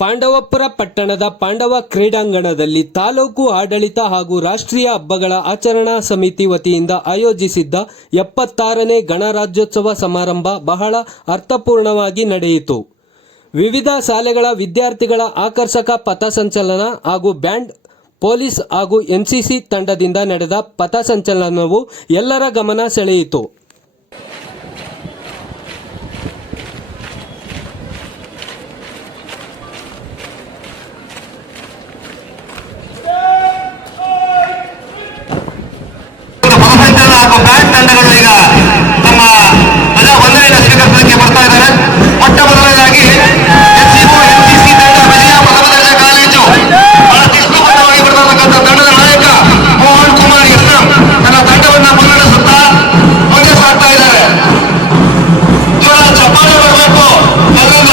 ಪಾಂಡವಪುರ ಪಟ್ಟಣದ ಪಾಂಡವ ಕ್ರೀಡಾಂಗಣದಲ್ಲಿ ತಾಲೂಕು ಆಡಳಿತ ಹಾಗೂ ರಾಷ್ಟ್ರೀಯ ಹಬ್ಬಗಳ ಆಚರಣಾ ಸಮಿತಿ ವತಿಯಿಂದ ಆಯೋಜಿಸಿದ್ದ ಎಪ್ಪತ್ತಾರನೇ ಗಣರಾಜ್ಯೋತ್ಸವ ಸಮಾರಂಭ ಬಹಳ ಅರ್ಥಪೂರ್ಣವಾಗಿ ನಡೆಯಿತು. ವಿವಿಧ ಶಾಲೆಗಳ ವಿದ್ಯಾರ್ಥಿಗಳ ಆಕರ್ಷಕ ಪಥಸಂಚಲನ ಹಾಗೂ ಬ್ಯಾಂಡ್, ಪೊಲೀಸ್ ಹಾಗೂ ಎನ್ಸಿಸಿ ತಂಡದಿಂದ ನಡೆದ ಪಥಸಂಚಲನವು ಎಲ್ಲರ ಗಮನ ಸೆಳೆಯಿತು.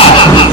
Ha ha ha!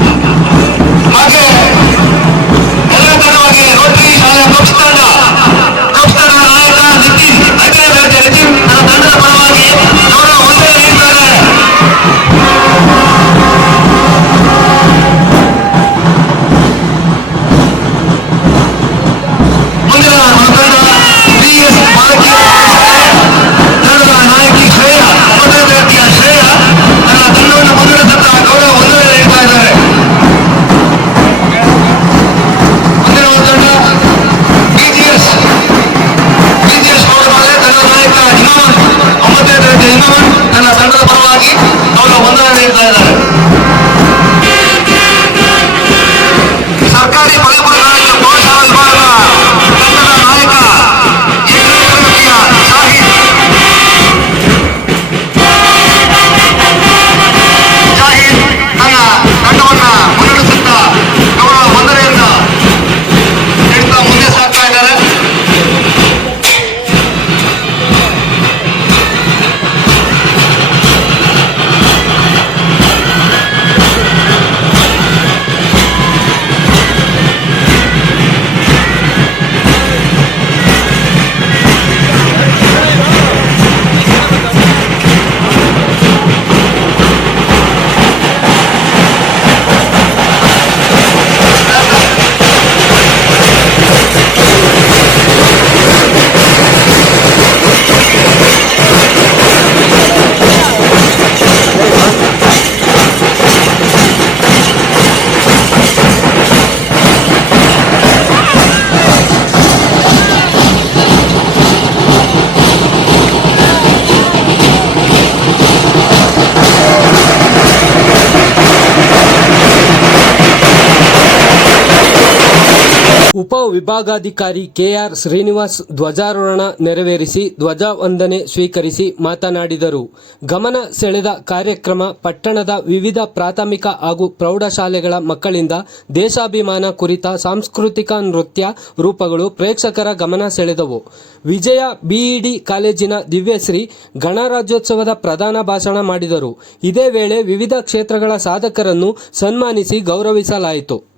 ಉಪ ವಿಭಾಗಾಧಿಕಾರಿ ಕೆಆರ್ ಶ್ರೀನಿವಾಸ್ ಧ್ವಜಾರೋಹಣ ನೆರವೇರಿಸಿ ಧ್ವಜವಂದನೆ ಸ್ವೀಕರಿಸಿ ಮಾತನಾಡಿದರು. ಗಮನ ಸೆಳೆದ ಕಾರ್ಯಕ್ರಮ ಪಟ್ಟಣದ ವಿವಿಧ ಪ್ರಾಥಮಿಕ ಹಾಗೂ ಪ್ರೌಢಶಾಲೆಗಳ ಮಕ್ಕಳಿಂದ ದೇಶಾಭಿಮಾನ ಕುರಿತ ಸಾಂಸ್ಕೃತಿಕ ನೃತ್ಯ ರೂಪಗಳು ಪ್ರೇಕ್ಷಕರ ಗಮನ ಸೆಳೆದವು. ವಿಜಯ ಬಿಇಡಿ ಕಾಲೇಜಿನ ದಿವ್ಯಶ್ರೀ ಗಣರಾಜ್ಯೋತ್ಸವದ ಪ್ರಧಾನ ಭಾಷಣ ಮಾಡಿದರು. ಇದೇ ವೇಳೆ ವಿವಿಧ ಕ್ಷೇತ್ರಗಳ ಸಾಧಕರನ್ನು ಸನ್ಮಾನಿಸಿ ಗೌರವಿಸಲಾಯಿತು.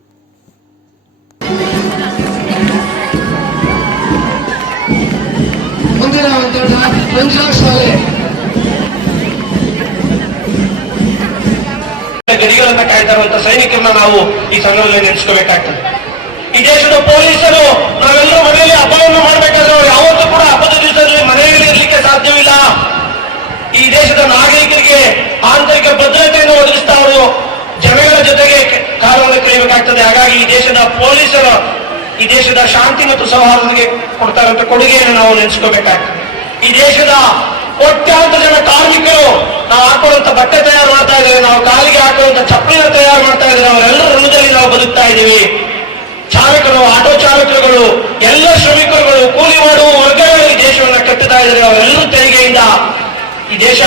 ಪಂಚಾ ಶಾಲೆ ಗಡಿಗಳನ್ನ ಕಾಯ್ತಾ ಇರುವಂತಹ ಸೈನಿಕರನ್ನ ನಾವು ಈ ಸಂದರ್ಭದಲ್ಲಿ ನೆನೆಸ್ಕೋಬೇಕಾಗ್ತದೆ ಈ ದೇಶದ ಪೊಲೀಸರು ನಾವೆಲ್ಲರೂ ಮನೆಯಲ್ಲಿ ಹಬ್ಬವನ್ನು ಮಾಡಬೇಕಾದ್ರೆ ಅವ್ರು ಯಾವತ್ತೂ ಕೂಡ ಹಬ್ಬದ ದಿವಸದಲ್ಲಿ ಮನೆಯಲ್ಲಿ ಇರಲಿಕ್ಕೆ ಸಾಧ್ಯವಿಲ್ಲ ಈ ದೇಶದ ನಾಗರಿಕರಿಗೆ ಆಂತರಿಕ ಭದ್ರತೆಯನ್ನು ಒದಗಿಸ್ತಾ ಅವರು ಜನಗಳ ಜೊತೆಗೆ ಕಾಲವನ್ನು ಕಳೆಯಬೇಕಾಗ್ತದೆ ಹಾಗಾಗಿ ಈ ದೇಶದ ಪೊಲೀಸರು ಈ ದೇಶದ ಶಾಂತಿ ಮತ್ತು ಸೌಹಾರ್ದತೆಗೆ ಕೊಡ್ತಾ ಇರುವಂತ ಕೊಡುಗೆಯನ್ನು ನಾವು ನೆನೆಸ್ಕೋಬೇಕಾಗ್ತದೆ ಈ ದೇಶದ ಕೋಟ್ಯಾಂತರ ಜನ ಕಾರ್ಮಿಕರು ನಾವು ಹಾಕೊಳ್ಳುವಂತ ಬಟ್ಟೆ ತಯಾರು ಮಾಡ್ತಾ ಇದ್ದೇವೆ ನಾವು ಕಾಲಿಗೆ ಹಾಕುವಂತ ಚಪ್ಪಲಿನ ತಯಾರು ಮಾಡ್ತಾ ಇದ್ದೇವೆ ಅವರೆಲ್ಲರ ಋಣದಲ್ಲಿ ನಾವು ಬದುಕ್ತಾ ಇದ್ದೀವಿ ಚಾಲಕರು ಆಟೋ ಚಾಲಕರುಗಳು ಎಲ್ಲ ಶ್ರಮಿಕರುಗಳು ಕೂಲಿ ಮಾಡುವ ವರ್ಗಗಳು ಈ ದೇಶವನ್ನು ಕಟ್ಟುತ್ತಾ ಇದ್ದಾರೆ. ಅವರೆಲ್ಲರೂ ತೆರಿಗೆಯಿಂದ ಈ ದೇಶ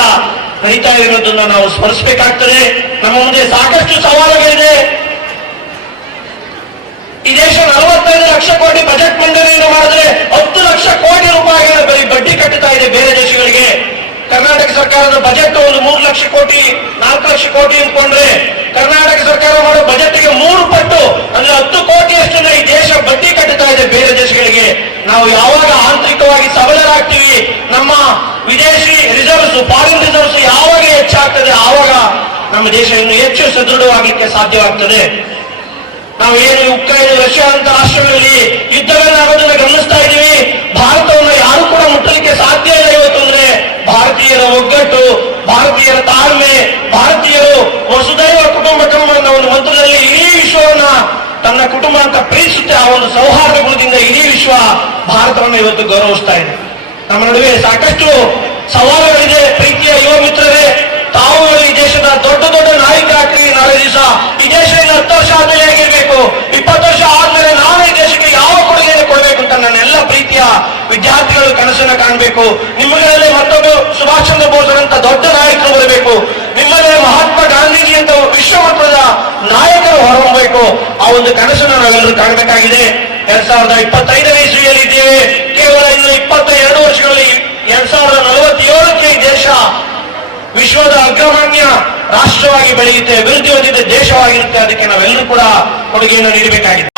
ನಡೀತಾ ಇರೋದನ್ನ ನಾವು ಸ್ಮರಿಸಬೇಕಾಗ್ತದೆ. ನಮ್ಮ ಮುಂದೆ ಸಾಕಷ್ಟು ಸವಾಲುಗಳಿದೆ. ಈ ದೇಶ ನಲವತ್ತೈದು ಲಕ್ಷ ಕೋಟಿ ಬಜೆಟ್ ಮಂಡನೆಯನ್ನು ಮಾಡಿದ್ರೆ ಹತ್ತು ಲಕ್ಷ ಕೋಟಿ ರೂಪಾಯಿಗಳ ಬರೀ ಬಡ್ಡಿ ಕಟ್ಟುತ್ತಾ ಇದೆ ಬೇರೆ ದೇಶಗಳಿಗೆ. ಕರ್ನಾಟಕ ಸರ್ಕಾರದ ಬಜೆಟ್ ಒಂದು ಮೂರು ಲಕ್ಷ ಕೋಟಿ, ನಾಲ್ಕು ಲಕ್ಷ ಕೋಟಿ ಅಂದ್ಕೊಂಡ್ರೆ ಕರ್ನಾಟಕ ಸರ್ಕಾರ ಮಾಡೋ ಬಜೆಟ್ಗೆ ಮೂರು ಪಟ್ಟು ಅಂದ್ರೆ ಹತ್ತು ಕೋಟಿಯಷ್ಟನ್ನ ಈ ದೇಶ ಬಡ್ಡಿ ಕಟ್ಟುತ್ತಾ ಇದೆ ಬೇರೆ ದೇಶಗಳಿಗೆ ನಾವು ಯಾವಾಗ ಆಂತರಿಕವಾಗಿ ಸಬಲರಾಗ್ತೀವಿ ನಮ್ಮ ವಿದೇಶಿ ರಿಸರ್ವ್ಸ್ ಫಾರಿನ್ ರಿಸರ್ವ್ಸ್ ಯಾವಾಗ ಹೆಚ್ಚಾಗ್ತದೆ ಆವಾಗ ನಮ್ಮ ದೇಶ ಇನ್ನು ಹೆಚ್ಚು ಸದೃಢವಾಗಲಿಕ್ಕೆ ಸಾಧ್ಯವಾಗ್ತದೆ. ನಾವು ರಷ್ಯಾ ಅಂತ ರಾಷ್ಟ್ರಗಳಲ್ಲಿ ಯುದ್ಧಗಳನ್ನಾಗೋದನ್ನ ಗಮನಿಸ್ತಾ ಇದ್ದೀವಿ. ಭಾರತವನ್ನು ಯಾರು ಕೂಡ ಮುಟ್ಟಲಿಕ್ಕೆ ಸಾಧ್ಯ ಇಲ್ಲ ಇವತ್ತು ಅಂದ್ರೆ. ಭಾರತೀಯರ ಒಗ್ಗಟ್ಟು, ಭಾರತೀಯರ ತಾಳ್ಮೆ, ಭಾರತೀಯರು ವಸುದೈವ ಕುಟುಂಬ ಅನ್ನೋ ಒಂದು ಮಂತ್ರದಲ್ಲಿ ಇಡೀ ವಿಶ್ವವನ್ನ ತನ್ನ ಕುಟುಂಬ ಅಂತ ಪ್ರೀತಿಸುತ್ತೆ. ಆ ಒಂದು ಸೌಹಾರ್ದ ಗುಣದಿಂದ ಇಡೀ ವಿಶ್ವ ಭಾರತವನ್ನು ಇವತ್ತು ಗೌರವಿಸ್ತಾ ಇದೆ. ನಮ್ಮ ನಡುವೆ ಸಾಕಷ್ಟು ಸವಾಲುಗಳಿದೆ. ಪ್ರೀತಿಯ ಯುವ ಮಿತ್ರರೇ ತಾವುಗಳು ಈ ದೇಶದ ದೊಡ್ಡ ದೊಡ್ಡ ನಾಯಕ ಆಗ್ತೀವಿ ನಾಳೆ ದಿವಸ. ಈ ದೇಶ ಹತ್ತು ವರ್ಷ ಆದ್ಮೇಲೆ ಹೇಗಿರ್ಬೇಕು? ಇಪ್ಪತ್ತು ವರ್ಷ ಆದ್ಮೇಲೆ ನಾನು ಈ ದೇಶಕ್ಕೆ ಯಾವ ಕೊಡುಗೆಯನ್ನು ಕೊಡಬೇಕು ಅಂತ ನನ್ನೆಲ್ಲ ಪ್ರೀತಿಯ ವಿದ್ಯಾರ್ಥಿಗಳು ಕನಸನ್ನ ಕಾಣಬೇಕು. ನಿಮ್ಮಗಳಲ್ಲಿ ಮತ್ತೊಂದು ಸುಭಾಷ್ ಚಂದ್ರ ಬೋಸ್ ಅಂತ ದೊಡ್ಡ ನಾಯಕರು ಬರಬೇಕು. ನಿಮ್ಮಲ್ಲಿ ಮಹಾತ್ಮ ಗಾಂಧೀಜಿ ಅಂತ ವಿಶ್ವಮಟ್ಟದ ನಾಯಕರು ಹೊರಹೊಮ್ಮಬೇಕು ಆ ಒಂದು ಕನಸನ್ನು ನಾವೆಲ್ಲರೂ ಕಾಣಬೇಕಾಗಿದೆ. ಎರಡ್ ಸಾವಿರದ ಇಪ್ಪತ್ತೈದನೇ ಇಸ್ವಿಯಲ್ಲಿ ಇದ್ದೇವೆ ಕೇವಲ ಇನ್ನು ಇಪ್ಪತ್ತ ಎರಡು ವರ್ಷಗಳಲ್ಲಿ ಎರಡ್ ಸಾವಿರದ ವಿಶ್ವದ ಅಗ್ರಮಾನ್ಯ ರಾಷ್ಟ್ರವಾಗಿ ಬೆಳೆಯುತ್ತೆ ಅಭಿವೃದ್ಧಿ ಹೊಂದಿದ ದೇಶವಾಗಿರುತ್ತೆ ಅದಕ್ಕೆ ನಾವೆಲ್ಲರೂ ಕೂಡ ಕೊಡುಗೆಯನ್ನು ನೀಡಬೇಕಾಗಿದೆ.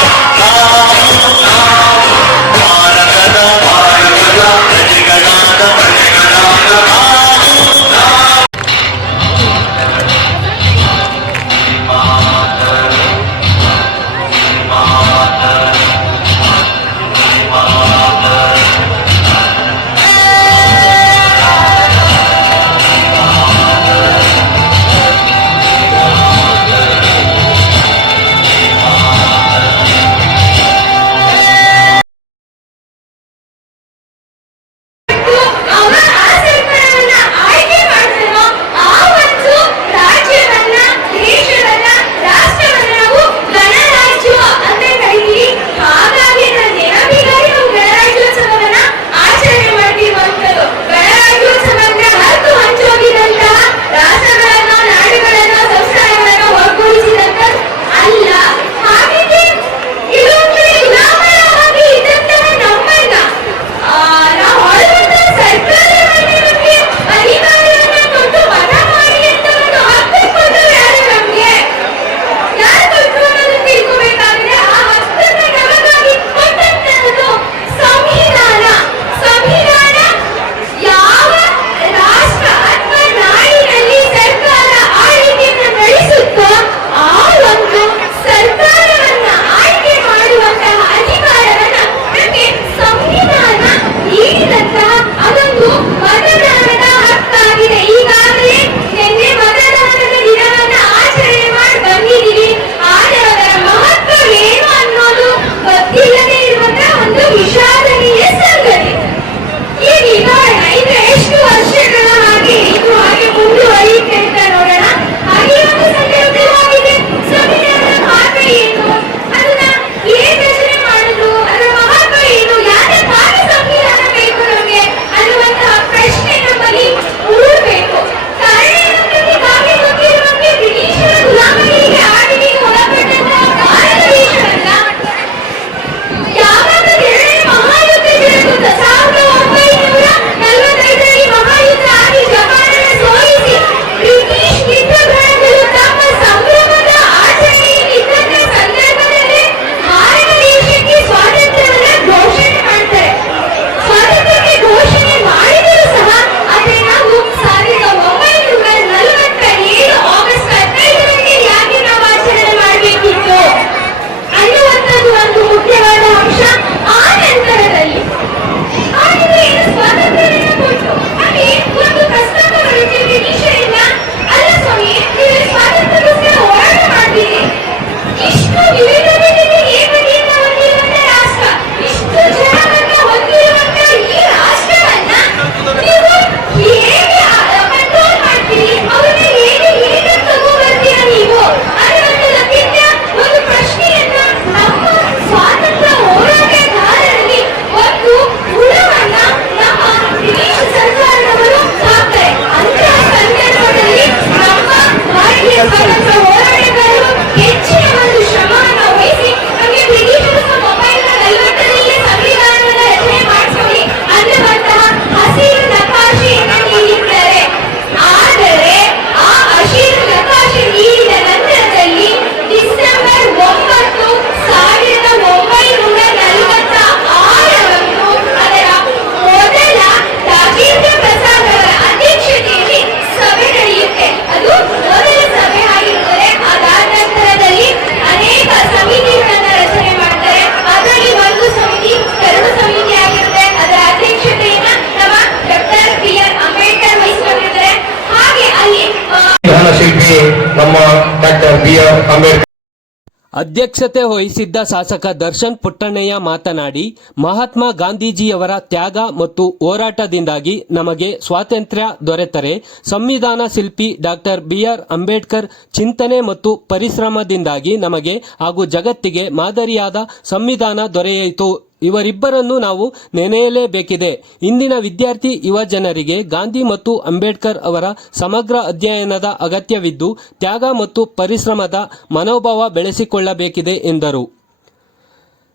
ಅಧ್ಯಕ್ಷತೆ ವಹಿಸಿದ್ದ ಶಾಸಕ ದರ್ಶನ್ ಪುಟ್ಟಣ್ಣಯ್ಯ ಮಾತನಾಡಿ, ಮಹಾತ್ಮ ಗಾಂಧೀಜಿಯವರ ತ್ಯಾಗ ಮತ್ತು ಹೋರಾಟದಿಂದಾಗಿ ನಮಗೆ ಸ್ವಾತಂತ್ರ್ಯ ದೊರೆತರೆ. ಸಂವಿಧಾನ ಶಿಲ್ಪಿ ಡಾಕ್ಟರ್ ಬಿಆರ್ ಅಂಬೇಡ್ಕರ್ ಚಿಂತನೆ ಮತ್ತು ಪರಿಶ್ರಮದಿಂದಾಗಿ ನಮಗೆ ಹಾಗೂ ಜಗತ್ತಿಗೆ ಮಾದರಿಯಾದ ಸಂವಿಧಾನ ದೊರೆಯಿತು. ಇವರಿಬ್ಬರನ್ನು ನಾವು ನೆನೆಯಲೇಬೇಕಿದೆ. ಇಂದಿನ ವಿದ್ಯಾರ್ಥಿ ಯುವ ಜನರಿಗೆ ಗಾಂಧಿ ಮತ್ತು ಅಂಬೇಡ್ಕರ್ ಅವರ ಸಮಗ್ರ ಅಧ್ಯಯನದ ಅಗತ್ಯವಿದ್ದು, ತ್ಯಾಗ ಮತ್ತು ಪರಿಶ್ರಮದ ಮನೋಭಾವ ಬೆಳೆಸಿಕೊಳ್ಳಬೇಕಿದೆ ಎಂದರು.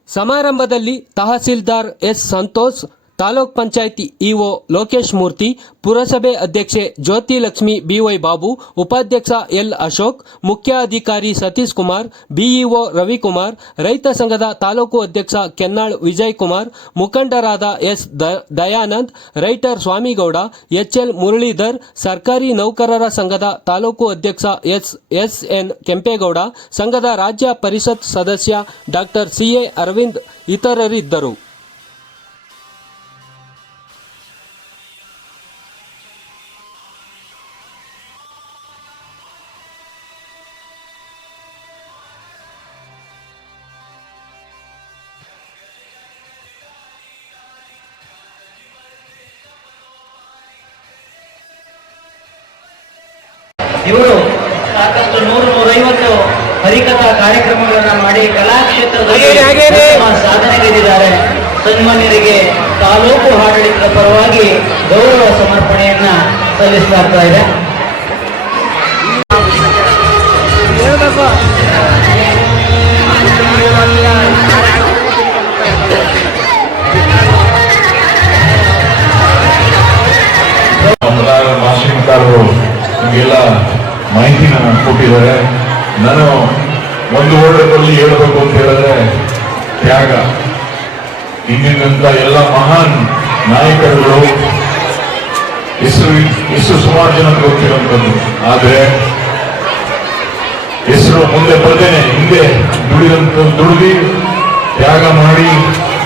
ಸಮಾರಂಭದಲ್ಲಿ ತಹಸೀಲ್ದಾರ್ ಎಸ್. ಸಂತೋಷ್ ತಾಲೂಕ್ ಪಂಚಾಯಿತಿ ಇಒ ಲೋಕೇಶ್ ಮೂರ್ತಿ, ಪುರಸಭೆ ಅಧ್ಯಕ್ಷೆ ಜ್ಯೋತಿ ಲಕ್ಷ್ಮಿ ಬಿವೈ ಬಾಬು, ಉಪಾಧ್ಯಕ್ಷ ಎಲ್ ಅಶೋಕ್ ಮುಖ್ಯ ಅಧಿಕಾರಿ ಸತೀಶ್ ಕುಮಾರ್, ಬಿಇಒ ರವಿಕುಮಾರ್, ರೈತ ಸಂಘದ ತಾಲೂಕು ಅಧ್ಯಕ್ಷ ಕೆನ್ನಾಳ್ ವಿಜಯ್ ಕುಮಾರ್, ಮುಖಂಡರಾದ S Dayanand, writer Swamygowda, HL Muralidhar, ಸರ್ಕಾರಿ ನೌಕರರ ಸಂಘದ ತಾಲೂಕು ಅಧ್ಯಕ್ಷ ಎಸ್ ಎಸ್ ಎನ್ ಕೆಂಪೇಗೌಡ, ಸಂಘದ ರಾಜ್ಯ ಪರಿಷತ್ ಸದಸ್ಯ ಡಾಕ್ಟರ್ ಸಿಎ ಅರವಿಂದ್ ಇತರರಿದ್ದರು. ಕಾರ್ಯಕ್ರಮಗಳನ್ನ ಮಾಡಿ ಕಲಾಕ್ಷೇತ್ರದಲ್ಲಿ ಸಾಧನೆಗೈದಿದ್ದಾರೆ ಸನ್ಮಾನ್ಯರಿಗೆ ತಾಲೂಕು ಆಡಳಿತದ ಪರವಾಗಿ ಗೌರವ ಸಮರ್ಪಣೆಯನ್ನ ಸಲ್ಲಿಸ್ತಾ ಇದೆ. ಭಾಷಣಕಾರರು ನಿಮಗೆಲ್ಲ ಮಾಹಿತಿನ ಕೊಟ್ಟಿದ್ದಾರೆ. ನಾನು ಒಂದು ಓಟದಲ್ಲಿ ಹೇಳಬೇಕು ಅಂತ ಹೇಳಿದ್ರೆ ತ್ಯಾಗ. ಇಂದಿನಂತ ಎಲ್ಲ ಮಹಾನ್ ನಾಯಕರುಗಳು ಹೆಸರು ಹೆಸರು ಸುಮಾರು ಜನ ಗೊತ್ತಿರುವಂಥದ್ದು ಆದ್ರೆ ಹೆಸರು ಮುಂದೆ ಬರ್ದೇನೆ, ಹಿಂದೆ ದುಡಿದಂತ ದುಡಿದು ತ್ಯಾಗ ಮಾಡಿ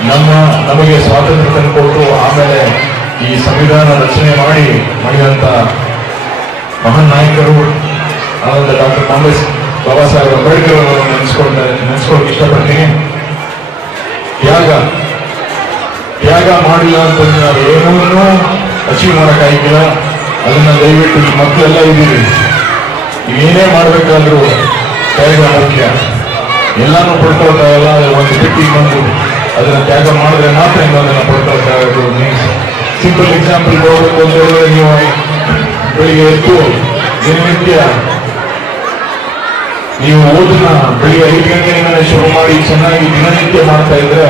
ನಮ್ಮ, ನಮಗೆ ಸ್ವಾತಂತ್ರ್ಯ ತಂದುಕೊಟ್ಟು ಆಮೇಲೆ ಈ ಸಂವಿಧಾನ ರಚನೆ ಮಾಡಿ ಮಾಡಿದಂತ ಮಹಾನ್ ನಾಯಕರು ಆನಂದ ಡಾಕ್ಟರ್ ಕಾಂಗ್ರೆಸ್. ಬಾಬಾ ಸಾಹೇಬ್ ಅಂಬೇಡ್ಕರ್ ಅವರನ್ನು ನೆನೆಸ್ಕೊಂಡ ನೆನೆಸ್ಕೊಳ್ಳೋಕೆ ಇಷ್ಟಪಡ್ತೀನಿ. ತ್ಯಾಗ ತ್ಯಾಗ ಮಾಡಿಲ್ಲ ಅಂತಂದ್ರೆ ನಾವು ಏನನ್ನೂ ಅಚೀವ್ ಮಾಡೋಕ್ಕಾಗಿಲ್ಲ ಅದನ್ನು ದಯವಿಟ್ಟು ಈ ಮಕ್ಕಳೆಲ್ಲ ಇದ್ದೀರಿ. ಏನೇ ಮಾಡಬೇಕಾದ್ರೂ ತ್ಯಾಗ ಮುಖ್ಯ. ಎಲ್ಲನೂ ಪಡ್ಕೊಳ್ತಾ ಇಲ್ಲ ಒಂದು ಬಿಟ್ಟು ಇನ್ನೊಂದು ಅದನ್ನು ತ್ಯಾಗ ಮಾಡಿದ್ರೆ ಮಾತ್ರ ಅದನ್ನು ಪಡ್ಕೊಳ್ತಾ ಇರೋದು. ಸಿಂಪಲ್ ಎಕ್ಸಾಂಪಲ್ ಹೋಗಬೇಕು ಅಂತ ಹೇಳಿದ್ರೆ ನೀವು ಬೆಳಿಗ್ಗೆ ಎದ್ದು ದಿನನಿತ್ಯ ನೀವು ಓದನ್ನ ಬೆಳಿಗ್ಗೆ ಐದು ಗಂಟೆಯಿಂದ ಶುರು ಮಾಡಿ ಚೆನ್ನಾಗಿ ದಿನನಿತ್ಯ ಮಾಡ್ತಾ ಇದ್ರೆ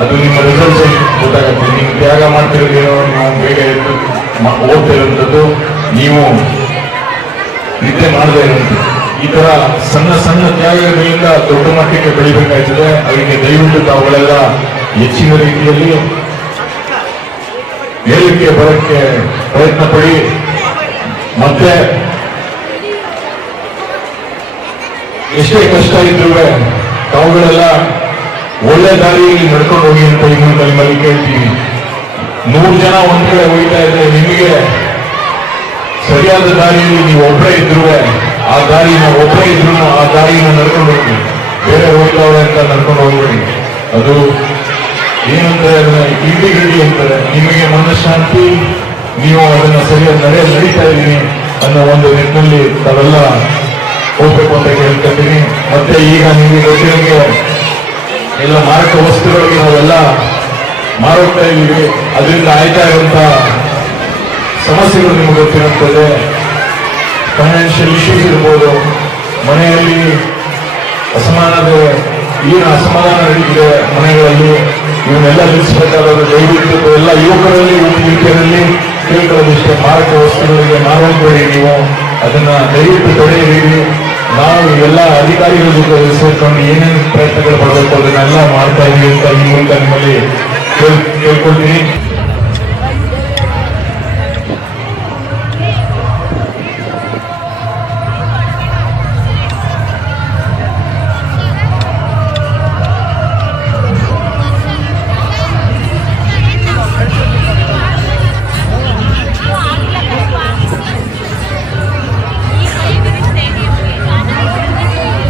ಅದು ನಿಮ್ಮ ರಿಸಲ್ಟ್ಸ್ ಗೊತ್ತಾಗುತ್ತೆ. ನೀವು ತ್ಯಾಗ ಮಾಡ್ತಿರೋದೇನೋ ನಾವು ಬೇಗ ಎದ್ದು ಮ- ಓದ್ತಾ ಇರುವಂಥದ್ದು ನೀವು ನಿದ್ದೆ ಮಾಡದೇ ಇರುವಂಥದ್ದು ಈ ತರ ಸಣ್ಣ ಸಣ್ಣ ತ್ಯಾಗಗಳಿಂದ ದೊಡ್ಡ ಮಟ್ಟಕ್ಕೆ ಬೆಳಿಬೇಕಾಯ್ತದೆ. ಅವರಿಗೆ ದಯವಿಟ್ಟು ತಾವುಗಳೆಲ್ಲ ಹೆಚ್ಚಿನ ರೀತಿಯಲ್ಲಿ ಹೇಳಿಕೆ ಬರೋಕ್ಕೆ ಪ್ರಯತ್ನ ಪಡಿ. ಮತ್ತೆ ಎಷ್ಟೇ ಕಷ್ಟ ಇದ್ರೂ ತಾವುಗಳೆಲ್ಲ ಒಳ್ಳೆ ದಾರಿಯಲ್ಲಿ ನಡ್ಕೊಂಡು ಹೋಗಿ ಅಂತ ಇನ್ನೊಂದು ನಿಮ್ಮಲ್ಲಿ ಕೇಳ್ತೀವಿ ನೂರು ಜನ ಒಂದ್ ಕಡೆ ಹೋಗ್ತಾ ಇದ್ರೆ ನಿಮಗೆ ಸರಿಯಾದ ದಾರಿಯಲ್ಲಿ ನೀವು ಒಬ್ಬರೇ ಇದ್ರು ಆ ದಾರಿನ ಒಬ್ಬರೇ ಇದ್ರು ಆ ದಾರಿನ ನಡ್ಕೊಂಡು ಹೋಗಿ ಬೇರೆ ಹೋಗ್ತಾವೆ ಅಂತ ನಡ್ಕೊಂಡು ಹೋಗ್ಬೇಡಿ. ಅದು ಏನಂತಾರೆ ಅದನ್ನ ಇಂಟಿಗ್ರಿಟಿ ಅಂತಾರೆ. ನಿಮಗೆ ಮನಃಶಾಂತಿ, ನೀವು ಅದನ್ನ ಸರಿಯಾದ ನಡೆಯಲ್ಲಿ ನಡೀತಾ ಇದ್ದೀನಿ ಅನ್ನೋ ಒಂದು ನಿಟ್ಟಿನಲ್ಲಿ ತಾವೆಲ್ಲ ಹೋಗ್ಬೇಕು ಅಂತ ಕೇಳ್ಕೊತೀನಿ. ಮತ್ತೆ ಈಗ ನಿಮಗೆ ಗೊತ್ತಿರೋಂಗೆ ಎಲ್ಲ ಮಾರಕ ವಸ್ತುಗಳಿಗೆ ನಾವೆಲ್ಲ ಮಾರೋಗ್ತಾ ಇದ್ದೀವಿ. ಅದರಿಂದ ಆಯ್ತಾ ಇರುವಂತ ಸಮಸ್ಯೆಗಳು ನಿಮಗೆ ಗೊತ್ತಿರುತ್ತದೆ ಫೈನಾನ್ಷಿಯಲ್ ಇಶ್ಯೂಸ್ ಇರ್ಬೋದು. ಮನೆಯಲ್ಲಿ ಅಸಮಾನತೆ, ಏನು ಅಸಮಾಧಾನ ನಡೀತಿದೆ ಮನೆಗಳಲ್ಲಿ, ಇವನ್ನೆಲ್ಲ ನಿಲ್ಲಿಸಬೇಕಾದ್ರೆ ದಯವಿಟ್ಟು ಎಲ್ಲ ಯುವಕರಲ್ಲಿ ಯುವಕರಲ್ಲಿ ಕೇಳ್ಕೊಳ್ಳೋದಿಷ್ಟೇ. ಮಾರಕ ವಸ್ತುಗಳಿಗೆ ಮಾರೋಗ್ಬೇಡಿ ನೀವು ಅದನ್ನ ದಯವಿಟ್ಟು ತಡೆಯಿರಿ ನಾವು ಎಲ್ಲ ಅಧಿಕಾರಿಗಳ ಜೊತೆ ಸೇರ್ಕೊಂಡು ಏನೇನು ಪ್ರಯತ್ನಗಳು ಮಾಡಬೇಕು ಅದನ್ನೆಲ್ಲ ಮಾಡ್ತಾ ಇದೀವಿ ಅಂತ ಈ ಮೂಲಕ ನಿಮ್ಮಲ್ಲಿ ಕೇಳ್- ಕೇಳ್ಕೊಳ್ತೀನಿ.